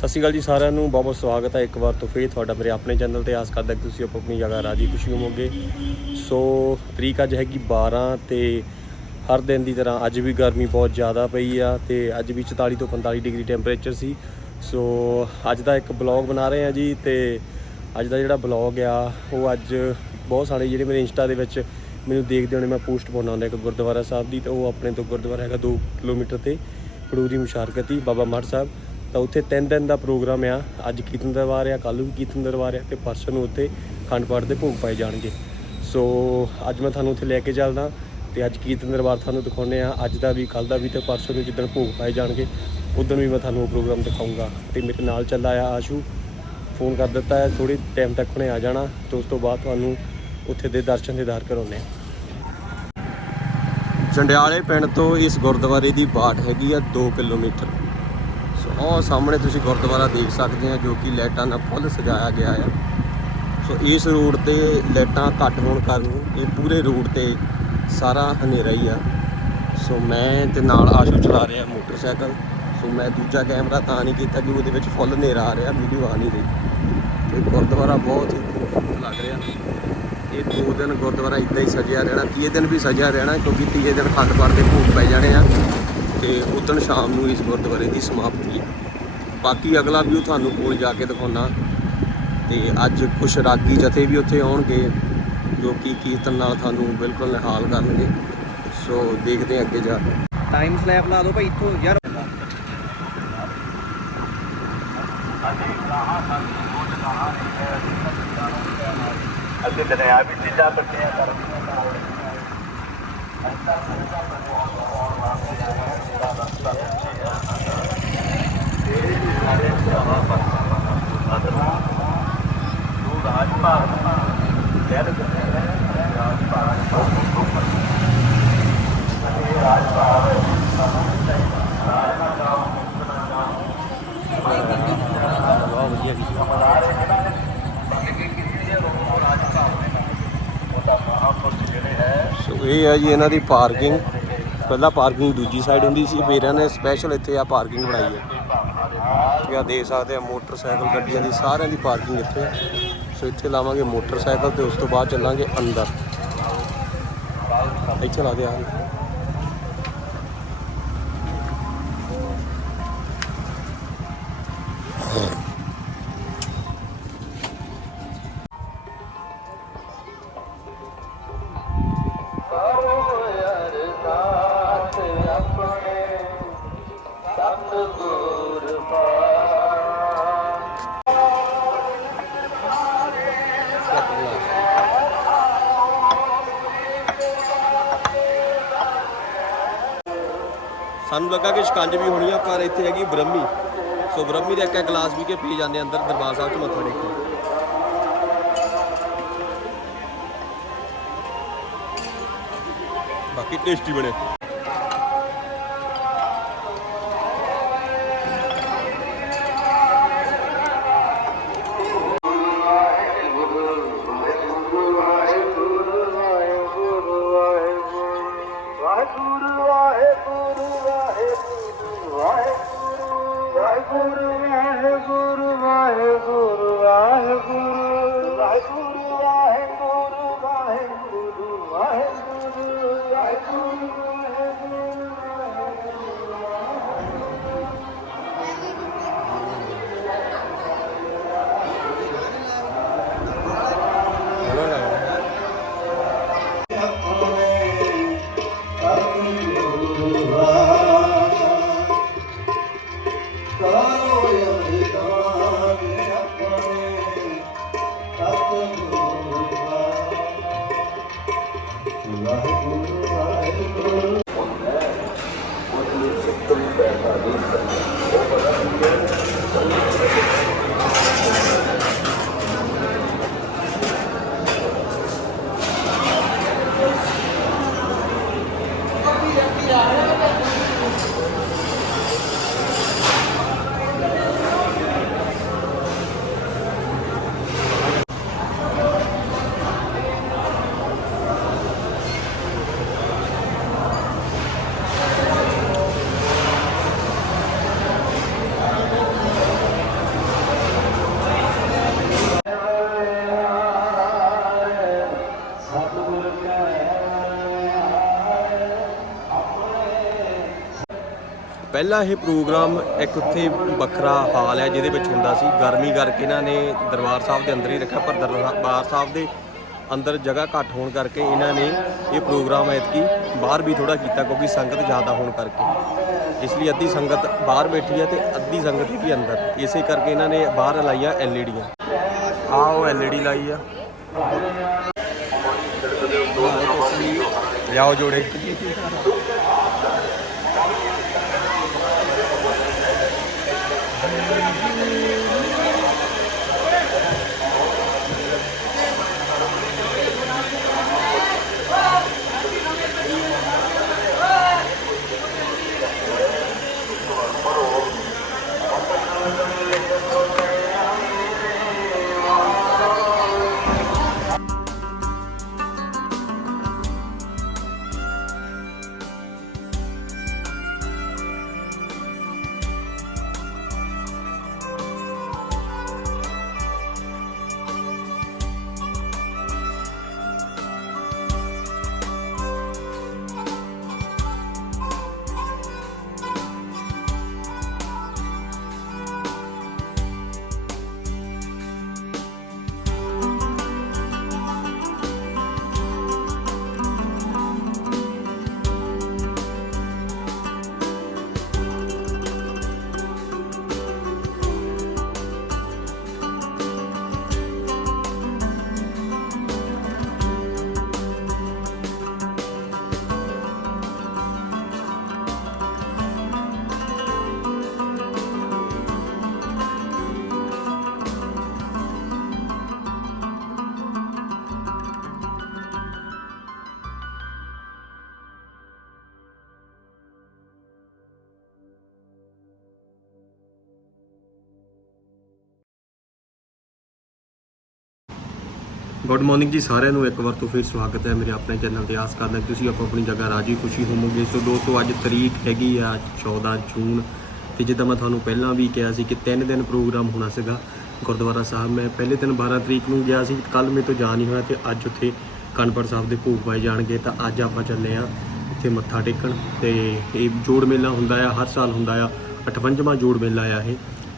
ਸਤਿ ਸ਼੍ਰੀ ਅਕਾਲ ਜੀ ਸਾਰਿਆਂ ਨੂੰ, ਬਹੁਤ ਬਹੁਤ ਸਵਾਗਤ ਹੈ ਇੱਕ ਵਾਰ ਤੋਂ ਫੇਰ ਤੁਹਾਡਾ ਮੇਰੇ ਆਪਣੇ ਚੈਨਲ ਤੇ। ਆਸ ਕਰਦਾ ਕਿ ਤੁਸੀਂ ਆਪੋ ਆਪਣੀ ਜਗ੍ਹਾ ਰਾਜੀ ਖੁਸ਼ੀ ਹੋਵੋਗੇ। ਸੋ ਤਰੀਕ ਅੱਜ ਹੈਗੀ 12 ਤੇ ਹਰ ਦਿਨ ਦੀ ਤਰ੍ਹਾਂ ਅੱਜ ਵੀ ਗਰਮੀ ਬਹੁਤ ਜ਼ਿਆਦਾ ਪਈ ਆ ਤੇ ਅੱਜ ਵੀ 44 ਤੋਂ 45 ਡਿਗਰੀ ਟੈਂਪਰੇਚਰ ਸੀ। ਸੋ ਅੱਜ ਦਾ ਇੱਕ ਬਲੌਗ ਬਣਾ ਰਹੇ ਆ ਜੀ ਤੇ ਅੱਜ ਦਾ ਜਿਹੜਾ ਬਲੌਗ ਆ, ਉਹ ਅੱਜ ਬਹੁਤ ਸਾਰੇ ਜਿਹੜੇ ਮੇਰੇ ਇੰਸਟਾ ਦੇ ਵਿੱਚ ਮੈਨੂੰ ਦੇਖਦੇ ਹੋਣੇ ਮੈਂ ਪੋਸਟ ਪਾਉਣਾ ਹੁੰਦਾ ਇੱਕ ਗੁਰਦੁਆਰਾ ਸਾਹਿਬ ਦੀ ਤੇ ਉਹ ਆਪਣੇ ਤੋਂ ਗੁਰਦੁਆਰਾ ਹੈਗਾ 2 ਕਿਲੋਮੀਟਰ ਤੇ ਪੜੂ ਦੀ ਮੁਸ਼ਾਰਕਤੀ, ਬਾਬਾ ਮੜ ਸਾਹਿਬ। ਤਾਂ ਉੱਥੇ ਤਿੰਨ ਦਿਨ ਦਾ ਪ੍ਰੋਗਰਾਮ ਆ। ਅੱਜ ਕੀਰਤਨ ਦਰਬਾਰ ਆ, ਕੱਲ੍ਹ ਵੀ ਕੀਰਤਨ ਦਰਬਾਰ ਆ ਤੇ ਪਰਸੋਂ ਨੂੰ ਉੱਥੇ ਖੰਡ ਪਾਠ ਦੇ ਭੋਗ ਪਾਏ ਜਾਣਗੇ। ਸੋ ਅੱਜ ਮੈਂ ਤੁਹਾਨੂੰ ਉੱਥੇ ਲੈ ਕੇ ਚੱਲਦਾ ਤੇ ਅੱਜ ਕੀਰਤਨ ਦਰਬਾਰ ਤੁਹਾਨੂੰ ਦਿਖਾਉਨੇ ਆ। ਅੱਜ ਦਾ ਵੀ, ਕੱਲ੍ਹ ਦਾ ਵੀ ਤੇ ਪਰਸੋਂ ਨੂੰ ਜਿੱਦਣ ਭੋਗ ਪਾਏ ਜਾਣਗੇ ਉਦੋਂ ਵੀ ਮੈਂ ਤੁਹਾਨੂੰ ਉਹ ਪ੍ਰੋਗਰਾਮ ਦਿਖਾਊਂਗਾ। ਤੇ ਮੇਰੇ ਨਾਲ ਚੱਲਾ ਆ ਆਸ਼ੂ। ਫੋਨ ਕਰ ਦਿੱਤਾ ਹੈ ਥੋੜੀ ਟਾਈਮ ਤੱਕ ਹੁਣੇ ਆ ਜਾਣਾ। ਤੇ ਉਸ ਤੋਂ ਬਾਅਦ ਤੁਹਾਨੂੰ ਉੱਥੇ ਦੇ ਦਰਸ਼ਨ ਦੀਦਾਰ ਕਰਾਉਨੇ ਆ। ਜੰਡਿਆਲੇ ਪਿੰਡ ਤੋਂ ਇਸ ਗੁਰਦੁਆਰੇ ਦੀ ਬਾਟ ਹੈਗੀ ਆ 2 ਕਿਲੋਮੀਟਰ। ਉਹ ਸਾਹਮਣੇ ਤੁਸੀਂ ਗੁਰਦੁਆਰਾ ਦੇਖ ਸਕਦੇ ਆ ਜੋ ਕਿ ਲਾਈਟਾਂ ਨਾਲ ਫੁੱਲ ਸਜਾਇਆ ਗਿਆ ਆ। ਸੋ ਇਸ ਰੋਡ ਤੇ ਲਾਈਟਾਂ ਘੱਟ ਹੋਣ ਕਾਰਨ ਇਹ ਪੂਰੇ ਰੋਡ ਤੇ ਸਾਰਾ ਹਨੇਰਾ ਹੀ ਆ। ਸੋ ਮੈਂ ਤੇ ਨਾਲ ਆਸ਼ੂ ਚਲਾ ਰਿਹਾ ਮੋਟਰਸਾਈਕਲ। ਸੋ ਮੈਂ ਦੂਜਾ ਕੈਮਰਾ ਤਾਂ ਨਹੀਂ ਕੀਤਾ ਕਿ ਉਹਦੇ ਵਿੱਚ ਫੁੱਲ ਹਨੇਰਾ ਆ ਰਿਹਾ, ਵੀਡੀਓ ਆ ਨਹੀਂ ਰਹੀ। ਤੇ ਗੁਰਦੁਆਰਾ ਬਹੁਤ ਹੀ ਲੱਗ ਰਿਹਾ। ਇਹ ਦੋ ਦਿਨ ਗੁਰਦੁਆਰਾ ਇਦਾਂ ਹੀ ਸਜਿਆ ਰਹਿਣਾ, ਤੀਏ ਦਿਨ ਵੀ ਸਜਿਆ ਰਹਿਣਾ ਕਿਉਂਕਿ ਤੀਏ ਦਿਨ ਅਖੰਡ ਪਾਠ ਦੇ ਭੋਗ ਪੈ ਜਾਣੇ ਆ। ਤੇ ਉਦੋਂ ਸ਼ਾਮ ਨੂੰ ਇਸ ਗੁਰਦੁਆਰੇ ਦੀ ਸਮਾਪਤੀ ਹੈ ਬਾਕੀ ਅਗਲਾ ਵੀ ਤੁਹਾਨੂੰ ਕੋਲ ਜਾ ਕੇ ਦਿਖਾਉਣਾ। ਤੇ ਅੱਜ ਕੁਝ ਰਾਗੀ ਜਥੇ ਵੀ ਉੱਥੇ ਆਉਣਗੇ ਜੋ ਕਿ ਕੀਰਤਨ ਨਾਲ ਤੁਹਾਨੂੰ ਬਿਲਕੁਲ ਨਿਹਾਲ ਕਰਨਗੇ। ਸੋ ਦੇਖਦੇ ਹਾਂ ਅੱਗੇ ਜਾ ਕੇ। ਟਾਈਮ ਸਲੈਪ ਲਾ ਦਿਓ ਭਾਈ ਇੱਥੋਂ ਯਾਰ। ਅਸੀਂ ਦਰਿਆ ਵਿੱਚ ਜਾ ਸਕਦੇ ਹਾਂ ਕਰ ਬਹੁਤ ਵਧੀਆ ਜੀ ਸੋ ਇਹ ਹੈ ਜੀ ਇਹਨਾਂ ਦੀ ਪਾਰਕਿੰਗ ਪਹਿਲਾਂ ਪਾਰਕਿੰਗ ਦੂਜੀ ਸਾਈਡ ਹੁੰਦੀ ਸੀ, ਫਿਰ ਇਹਨਾਂ ਨੇ ਸਪੈਸ਼ਲ ਇੱਥੇ ਆ ਪਾਰਕਿੰਗ ਬਣਾਈ ਹੈ ਤੁਸੀਂ ਆ ਦੇਖ ਸਕਦੇ ਆ, ਮੋਟਰਸਾਈਕਲ, ਗੱਡੀਆਂ ਦੀ ਸਾਰਿਆਂ ਦੀ ਪਾਰਕਿੰਗ ਇੱਥੇ ਹੈ ਸੋ ਇੱਥੇ ਲਾਵਾਂਗੇ ਮੋਟਰਸਾਈਕਲ ਤੇ ਉਸ ਤੋਂ ਬਾਅਦ ਚੱਲਾਂਗੇ ਅੰਦਰ। ਇੱਥੇ ਲਾ ਦੇ ਆ ਸਕੰਜ ਵੀ ਹੋਣੀ ਆ ਪਰ ਇੱਥੇ ਹੈਗੀ ਬ੍ਰਹਮੀ। ਸੋ ਬ੍ਰਹਮੀ ਦਾ ਇੱਕ ਇੱਕ ਗਲਾਸ ਵੀ ਕੇ ਪੀ ਜਾਂਦੇ ਅੰਦਰ ਦਰਬਾਰ ਸਾਹਿਬ 'ਚ ਮੱਥਾ ਟੇਕਣ। ਬਾਕੀ ਟੇਸਟੀ ਬਣੇ। গুরু ਪਹਿਲਾਂ ਇਹ ਪ੍ਰੋਗਰਾਮ ਇੱਕ ਉੱਥੇ ਵੱਖਰਾ ਹਾਲ ਹੈ, ਜਿਹਦੇ ਵਿੱਚ ਹੁੰਦਾ ਸੀ। ਗਰਮੀ ਕਰਕੇ ਇਹਨਾਂ ਨੇ ਦਰਬਾਰ ਸਾਹਿਬ ਦੇ ਅੰਦਰ ਹੀ ਰੱਖਿਆ, ਪਰ ਦਰਬਾਰ ਸਾਹਿਬ ਦੇ ਅੰਦਰ ਜਗ੍ਹਾ ਘੱਟ ਹੋਣ ਕਰਕੇ ਇਹਨਾਂ ਨੇ ਇਹ ਪ੍ਰੋਗਰਾਮ ਐਤਕੀ ਬਾਹਰ ਵੀ ਥੋੜਾ ਕੀਤਾ, ਕਿਉਂਕਿ ਸੰਗਤ ਜ਼ਿਆਦਾ ਹੋਣ ਕਰਕੇ। ਇਸ ਲਈ ਅੱਧੀ ਸੰਗਤ ਬਾਹਰ ਬੈਠੀ ਹੈ ਤੇ ਅੱਧੀ ਸੰਗਤ ਵੀ ਅੰਦਰ। ਇਸੇ ਕਰਕੇ ਇਹਨਾਂ ਨੇ ਬਾਹਰ ਲਾਈਆਂ ਐਲਈਡੀਆਂ। ਆਹ ਉਹ ਐਲਈਡੀ ਲਾਈ ਆ। ਲਿਆਓ ਜੋੜੇ। ਗੁੱਡ ਮਾਰਨਿੰਗ ਜੀ ਸਾਰਿਆਂ ਨੂੰ ਇੱਕ ਵਾਰ ਤੋਂ ਫਿਰ ਸਵਾਗਤ ਹੈ ਮੇਰੇ ਆਪਣੇ ਚੈਨਲ ਤੇ। ਆਸ ਕਰਦਾ ਕਿ ਤੁਸੀਂ ਆਪੋ ਆਪਣੀ ਜਗ੍ਹਾ ਰਾਜੀ ਖੁਸ਼ੀ ਹੋਵੋਗੇ। ਸੋ ਦੋਸਤੋ, ਅੱਜ ਤਰੀਕ ਹੈਗੀ ਆ 14 ਜੂਨ ਤੇ ਜਿੱਦਾਂ ਮੈਂ ਤੁਹਾਨੂੰ ਪਹਿਲਾਂ ਵੀ ਕਿਹਾ ਸੀ ਕਿ ਤਿੰਨ ਦਿਨ ਪ੍ਰੋਗਰਾਮ ਹੋਣਾ ਸੀਗਾ ਗੁਰਦੁਆਰਾ ਸਾਹਿਬ। ਮੈਂ ਪਹਿਲੇ ਦਿਨ 12 ਤਰੀਕ ਨੂੰ ਗਿਆ ਸੀ ਕੱਲ ਮੇਰੇ ਤੋਂ ਜਾ ਨਹੀਂ ਹੋਇਆ ਤੇ ਅੱਜ ਉੱਥੇ ਕਨਪੜ ਸਾਹਿਬ ਦੇ ਭੋਗ ਪਾਏ ਜਾਣਗੇ। ਤਾਂ ਅੱਜ ਆਪਾਂ ਚੱਲੇ ਆ ਇੱਥੇ ਮੱਥਾ ਟੇਕਣ ਤੇ ਇਹ ਜੋੜ ਮੇਲਾ ਹੁੰਦਾ ਆ, ਹਰ ਸਾਲ ਹੁੰਦਾ ਆ। 58ਵਾਂ ਜੋੜ ਮੇਲਾ ਆ ਇਹ।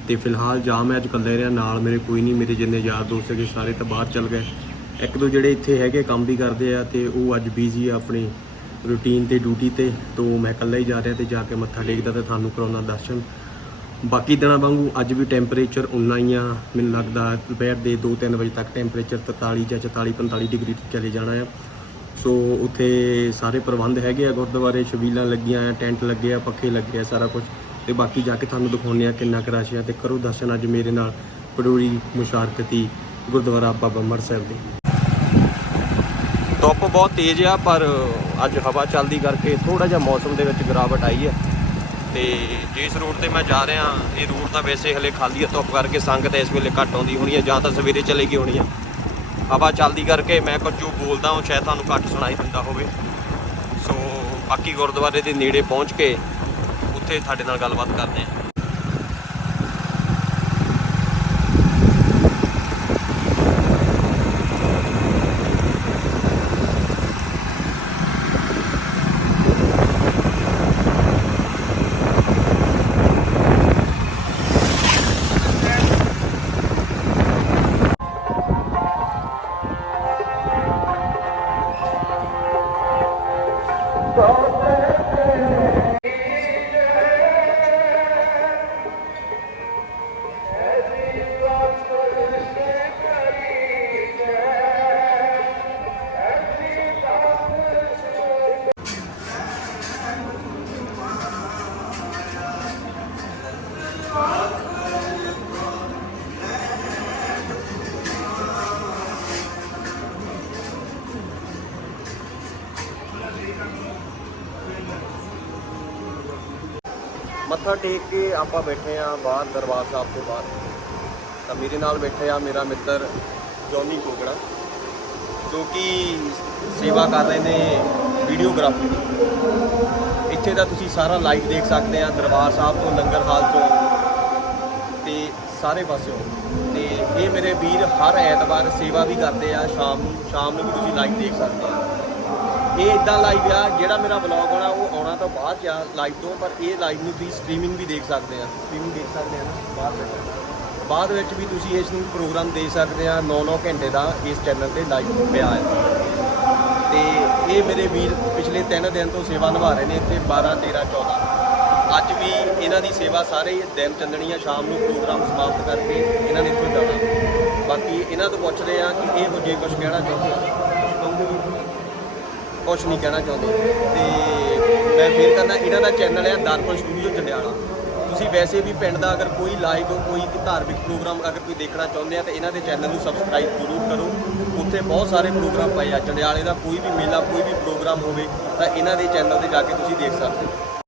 ਤੇ ਫਿਲਹਾਲ ਜਾ ਮੈਂ ਅੱਜ ਇਕੱਲੇ ਰਿਹਾ, ਨਾਲ ਮੇਰੇ ਕੋਈ ਨਹੀਂ, ਮੇਰੇ ਜਿੰਨੇ ਯਾਰ ਦੋਸਤ ਹੈਗੇ, ਸਾਰੇ ਤਾਂ ਬਾਹਰ ਚੱਲ ਗਏ। ਇੱਕ ਦੋ ਜਿਹੜੇ ਇੱਥੇ ਹੈਗੇ ਕੰਮ ਵੀ ਕਰਦੇ ਆ ਤੇ ਉਹ ਅੱਜ ਬਿਜ਼ੀ ਆ ਆਪਣੀ ਰੂਟੀਨ ਤੇ ਡਿਊਟੀ ਤੇ, ਤੋਂ ਮੈਂ ਇਕੱਲਾ ਹੀ ਜਾ ਰਿਹਾ ਤੇ ਜਾ ਕੇ ਮੱਥਾ ਟੇਕਦਾ ਤੇ ਤੁਹਾਨੂੰ ਕਰਾਉਣਾ ਦਰਸ਼ਨ। ਬਾਕੀ ਦਿਨਾਂ ਵਾਂਗੂ ਅੱਜ ਵੀ ਟੈਂਪਰੇਚਰ ਉਨਾ ਹੀ ਆ, ਮੈਨੂੰ ਲੱਗਦਾ ਦੁਪਹਿਰ ਦੇ 2-3 ਵਜੇ ਤੱਕ ਟੈਂਪਰੇਚਰ 43 ਜਾਂ 44 45 ਡਿਗਰੀ ਚਲੇ ਜਾਣਾ ਆ। ਸੋ ਉੱਥੇ ਸਾਰੇ ਪ੍ਰਬੰਧ ਹੈਗੇ ਆ, ਗੁਰਦੁਆਰੇ ਛਬੀਲਾਂ ਲੱਗੀਆਂ ਆ, ਟੈਂਟ ਲੱਗੇ ਆ, ਪੱਖੇ ਲੱਗੇ ਆ, ਸਾਰਾ ਕੁਝ ਤੇ ਬਾਕੀ ਜਾ ਕੇ ਤੁਹਾਨੂੰ ਦਿਖਾਉਂਦੇ ਆ ਕਿੰਨਾ ਕੁ ਰਸ਼ ਆ ਤੇ ਕਰੋ ਦਰਸ਼ਨ ਅੱਜ ਮੇਰੇ ਨਾਲ। ਪੜੂਰੀ ਮੁਸ਼ਾਰਕਤੀ ਗੁਰਦੁਆਰਾ ਬਾਬਾ ਮਰ ਸਾਹਿਬ ਦੇ। ਧੁੱਪ ਬਹੁਤ ਤੇਜ਼ ਆ, ਪਰ ਅੱਜ ਹਵਾ ਚੱਲਦੀ ਕਰਕੇ ਥੋੜਾ ਜਿਹਾ ਮੌਸਮ ਦੇ ਵਿੱਚ ਗਿਰਾਵਟ ਆਈ ਹੈ। ਤੇ ਜਿਸ ਰੂਟ ਤੇ ਮੈਂ ਜਾ ਰਿਹਾ, ਇਹ ਰੂਟ ਤਾਂ ਵੈਸੇ ਹਲੇ ਖਾਲੀ ਹੈ ਧੁੱਪ ਕਰਕੇ ਸੰਗਤ ਇਸ ਵੇਲੇ ਘੱਟ ਆਉਂਦੀ ਹੋਣੀ ਹੈ ਜਾਂ ਤਾਂ ਸਵੇਰੇ ਚਲੇ ਗਈ ਹੋਣੀ ਹੈ ਹਵਾ ਚੱਲਦੀ ਕਰਕੇ ਮੈਂ ਕੁਝ ਜੋ ਬੋਲਦਾ ਹਾਂ ਸ਼ਾਇਦ ਤੁਹਾਨੂੰ ਘੱਟ ਸੁਣਾਈ ਦਿੰਦਾ ਹੋਵੇ। ਸੋ ਬਾਕੀ ਗੁਰਦੁਆਰੇ ਦੇ ਨੇੜੇ ਪਹੁੰਚ ਕੇ ਉੱਥੇ ਸਾਡੇ ਨਾਲ ਗੱਲਬਾਤ ਕਰਦੇ ਹਾਂ ਮੱਥਾ ਟੇਕ ਕੇ ਆਪਾਂ ਬੈਠੇ ਆ ਬਾਹਰ ਦਰਬਾਰ ਸਾਹਿਬ ਤੋਂ ਬਾਹਰ। ਤਾਂ ਮੇਰੇ ਨਾਲ ਬੈਠੇ ਆ ਮੇਰਾ ਮਿੱਤਰ ਜੋਨੀ ਕੋਗੜਾ ਜੋ ਕਿ ਸੇਵਾ ਕਰ ਰਹੇ ਨੇ ਵੀਡੀਓਗ੍ਰਾਫੀ ਦੀ। ਇੱਥੇ ਦਾ ਤੁਸੀਂ ਸਾਰਾ ਲਾਈਵ ਦੇਖ ਸਕਦੇ ਆ ਦਰਬਾਰ ਸਾਹਿਬ ਤੋਂ, ਲੰਗਰ ਹਾਲ ਤੋਂ ਤੇ ਸਾਰੇ ਪਾਸਿਓਂ। ਤੇ ਇਹ ਮੇਰੇ ਵੀਰ ਹਰ ਐਤਵਾਰ ਸੇਵਾ ਵੀ ਕਰਦੇ ਆ, ਸ਼ਾਮ ਨੂੰ ਸ਼ਾਮ ਨੂੰ ਵੀ ਤੁਸੀਂ ਲਾਈਵ ਦੇਖ ਸਕਦੇ ਆ। ਇਹ ਇਦਾਂ ਲਾਈਵ ਆ, ਜਿਹੜਾ ਮੇਰਾ ਵਲੌਗ ਆਉਣਾ ਉਹ ਆਉਣਾ ਤਾਂ ਬਾਅਦ ਚ ਆ ਲਾਈਵ ਤੋਂ, ਪਰ ਇਹ ਲਾਈਵ ਨੂੰ ਤੁਸੀਂ ਸਟ੍ਰੀਮਿੰਗ ਵੀ ਦੇਖ ਸਕਦੇ ਆ। ਸਟ੍ਰੀਮਿੰਗ ਦੇਖ ਸਕਦੇ ਆ ਨਾ, ਬਾਅਦ ਵਿੱਚ। ਬਾਅਦ ਵਿੱਚ ਵੀ ਤੁਸੀਂ ਇਸ ਨੂੰ ਪ੍ਰੋਗਰਾਮ ਦੇਖ ਸਕਦੇ ਆ 9-9 ਘੰਟੇ ਦਾ ਇਸ ਚੈਨਲ ਤੇ ਲਾਈਵ ਪਿਆ ਹੈ ਤੇ ਇਹ ਮੇਰੇ ਵੀਰ ਪਿਛਲੇ 3 ਦਿਨ ਤੋਂ ਸੇਵਾ ਨਿਭਾ ਰਹੇ ਨੇ ਇੱਥੇ 12 13 14 ਅੱਜ ਵੀ ਇਹਨਾਂ ਦੀ ਸੇਵਾ ਸਾਰੇ ਦਿਨ ਚੱਲਣੀ ਆ ਸ਼ਾਮ ਨੂੰ ਪ੍ਰੋਗਰਾਮ ਸਮਾਪਤ ਕਰਕੇ ਇਹਨਾਂ ਨੇ ਇੱਥੋਂ ਜਾਣਾ। ਬਾਕੀ ਇਹਨਾਂ ਤੋਂ ਪੁੱਛਦੇ ਆ ਕਿ ਇਹ ਜੇ ਕੁਝ ਕਹਿਣਾ ਚਾਹੁੰਦੇ ਆ। ਕੁਝ ਨਹੀਂ ਕਹਿਣਾ ਚਾਹੁੰਦੇ। ਤੇ ਮੈਂ ਫੇਰ ਕਰਨਾ ਇਹਨਾਂ ਦਾ ਚੈਨਲ ਹੈ ਦਰਪਣ ਸਟੂਡੀਓ ਜੰਡਿਆਲਾ। ਤੁਸੀਂ ਵੈਸੇ ਵੀ ਪਿੰਡ ਦਾ ਅਗਰ ਕੋਈ ਲਾਈਵ, ਕੋਈ ਧਾਰਮਿਕ ਪ੍ਰੋਗਰਾਮ ਅਗਰ ਕੋਈ ਦੇਖਣਾ ਚਾਹੁੰਦੇ ਆ, ਤਾਂ ਇਹਨਾਂ ਦੇ ਚੈਨਲ ਨੂੰ ਸਬਸਕ੍ਰਾਈਬ ਜ਼ਰੂਰ ਕਰੋ। ਉੱਥੇ ਬਹੁਤ ਸਾਰੇ ਪ੍ਰੋਗਰਾਮ ਪਏ ਆ। ਜੰਡਿਆਲੇ ਦਾ ਕੋਈ ਵੀ ਮੇਲਾ, ਕੋਈ ਵੀ ਪ੍ਰੋਗਰਾਮ ਹੋਵੇ, ਤਾਂ ਇਹਨਾਂ ਦੇ ਚੈਨਲ ਤੇ ਜਾ ਕੇ ਤੁਸੀਂ ਦੇਖ ਸਕਦੇ ਹੋ।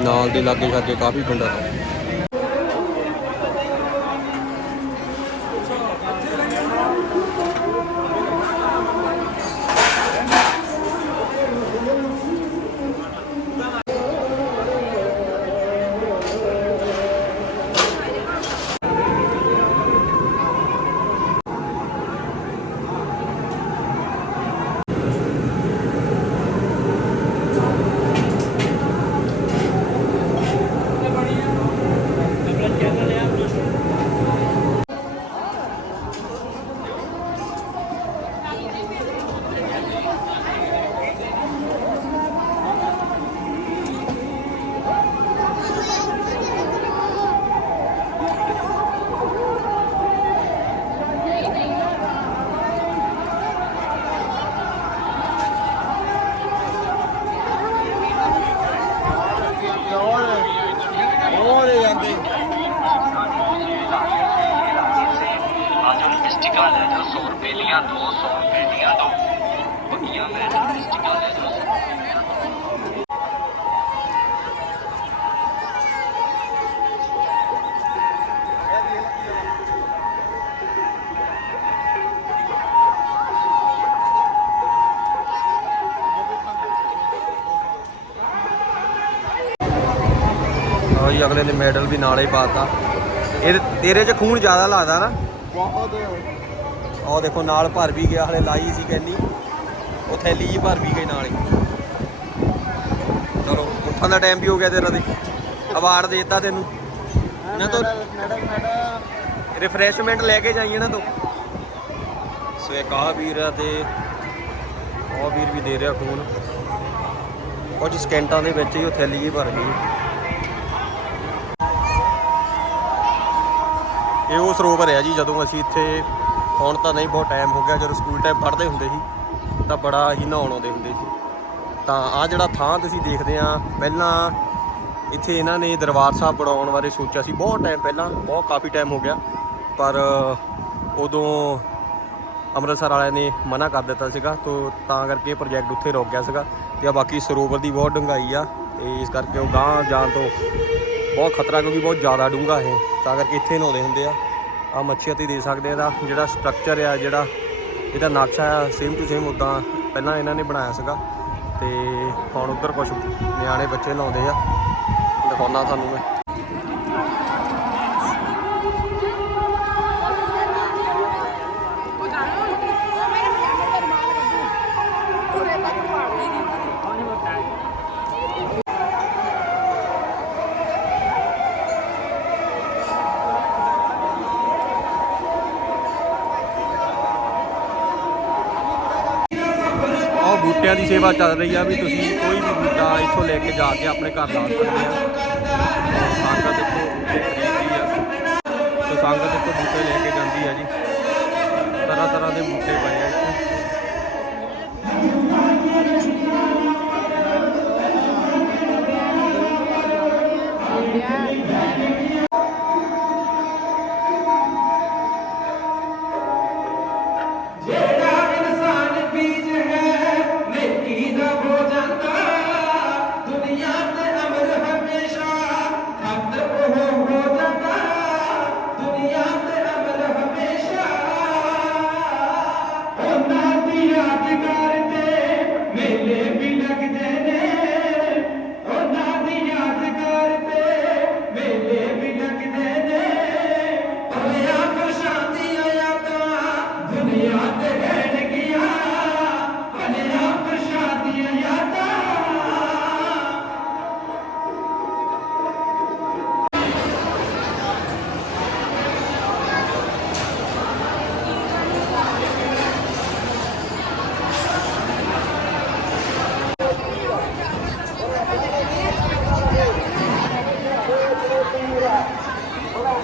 ਨਾਲ ਦੇ ਲਾਗੇ ਛਾਗੇ ਕਾਫੀ ਪਿੰਡਾਂ ਤੋਂ। ਜੀ ਅਗਲੇ ਨੇ ਮੈਡਲ ਵੀ ਨਾਲੇ ਹੀ ਪਾਤਾ ਇਹ ਤੇਰੇ 'ਚ ਖੂਨ ਜ਼ਿਆਦਾ ਲੱਗਦਾ ਨਾ? ਬਹੁਤ ਉਹ ਦੇਖੋ ਨਾਲ ਭਰ ਵੀ ਗਿਆ ਹਲੇ ਲਾਈ ਸੀ ਕਹਿੰਦੀ ਉਹ ਥੈਲੀ ਜੀ ਭਰ ਵੀ ਗਈ ਨਾਲ ਹੀ। ਚਲੋ ਉੱਠਣ ਦਾ ਟਾਈਮ ਵੀ ਹੋ ਗਿਆ ਤੇਰਾ ਤੇ। ਅਵਾਰਡ ਦੇ ਦਿੱਤਾ ਤੈਨੂੰ। ਇਹਨਾਂ ਤੋਂ ਰਿਫਰੈਸ਼ਮੈਂਟ ਲੈ ਕੇ ਜਾਈਏ ਨਾ ਤੂੰ। ਸੋ ਇੱਕ ਆਹ ਵੀਰ ਆ ਤੇ ਉਹ ਵੀਰ ਵੀ ਦੇ ਰਿਹਾ ਖੂਨ। ਕੁਝ ਸਕਿੰਟਾਂ ਦੇ ਵਿੱਚ ਹੀ ਉਹ ਥੈਲੀ ਜੀ ਭਰ ਗਈ। ਇਹ ਉਹ ਸਰੋਵਰ ਹੈ ਜੀ, ਜਦੋਂ ਅਸੀਂ ਇੱਥੇ ਹੁਣ ਤਾਂ ਨਹੀਂ ਬਹੁਤ ਟਾਈਮ ਹੋ ਗਿਆ, ਜਦੋਂ ਸਕੂਲ ਟਾਈਮ ਪੜ੍ਹਦੇ ਹੁੰਦੇ ਸੀ, ਤਾਂ ਬੜਾ ਹੀ ਨਹਾਉਣ ਆਉਂਦੇ ਹੁੰਦੇ ਸੀ। ਤਾਂ ਆ ਜਿਹੜਾ ਥਾਂ ਤੁਸੀਂ ਦੇਖਦੇ ਆ, ਪਹਿਲਾਂ ਇੱਥੇ ਇਹਨਾਂ ਨੇ ਦਰਬਾਰ ਸਾਹਿਬ ਬਣਾਉਣ ਬਾਰੇ ਸੋਚਿਆ ਸੀ, ਬਹੁਤ ਟਾਈਮ ਪਹਿਲਾਂ, ਬਹੁਤ ਕਾਫੀ ਟਾਈਮ ਹੋ ਗਿਆ। ਪਰ ਉਦੋਂ ਅੰਮ੍ਰਿਤਸਰ ਵਾਲਿਆਂ ਨੇ ਮਨਾ ਕਰ ਦਿੱਤਾ ਸੀਗਾ, ਤੋਂ ਤਾਂ ਕਰਕੇ ਪ੍ਰੋਜੈਕਟ ਉੱਥੇ ਰੁਕ ਗਿਆ ਸੀਗਾ। ਤੇ ਆ ਬਾਕੀ ਸਰੋਵਰ ਦੀ ਬਹੁਤ ਡੂੰਘਾਈ ਆ, ਤੇ ਇਸ ਕਰਕੇ ਉਹ ਗਾਂ ਜਾਣ ਤੋਂ ਬਹੁਤ ਖਤਰਾ ਕਿਉਂਕਿ ਬਹੁਤ ਜ਼ਿਆਦਾ ਡੂੰਘਾ ਇਹ। ਤਾਂ ਕਰਕੇ ਇੱਥੇ ਨਹਾਉਂਦੇ ਹੁੰਦੇ ਆ। ਆ ਮੱਛੀਆਂ ਤੇ ਦੇ ਸਕਦੇ ਆ ਇਹਦਾ। ਜਿਹੜਾ ਸਟਰਕਚਰ ਆ, ਜਿਹੜਾ ਇਹਦਾ ਨਕਸ਼ਾ ਆ ਸੇਮ ਟੂ ਸੇਮ ਉਦਾਂ ਪਹਿਲਾਂ ਇਹਨਾਂ ਨੇ ਬਣਾਇਆ ਸੀਗਾ। ਤੇ ਹੁਣ ਉੱਧਰ ਕੁਝ ਨਿਆਣੇ ਬੱਚੇ ਲਾਉਂਦੇ ਆ। ਦਿਖਾਉਣਾ ਤੁਹਾਨੂੰ ਮੈਂ। ਸੇਵਾ ਚੱਲ ਰਹੀ ਆ ਵੀ ਤੁਸੀਂ ਕੋਈ ਵੀ ਬੂਟਾ ਇੱਥੋਂ ਲੈ ਕੇ ਜਾ ਕੇ ਆਪਣੇ ਘਰ ਲਾ ਸਕਦੇ ਆ। ਸੰਗਤ ਇੱਥੋਂ ਬੂਟੇ ਖਰੀਦਦੀ ਆ। ਸੋ ਸੰਗਤ ਇੱਥੋਂ ਬੂਟੇ ਲੈ ਕੇ ਜਾਂਦੀ ਆ ਜੀ। ਤਰ੍ਹਾਂ ਤਰ੍ਹਾਂ ਦੇ ਬੂਟੇ ਪਏ ਆ ਇੱਥੇ।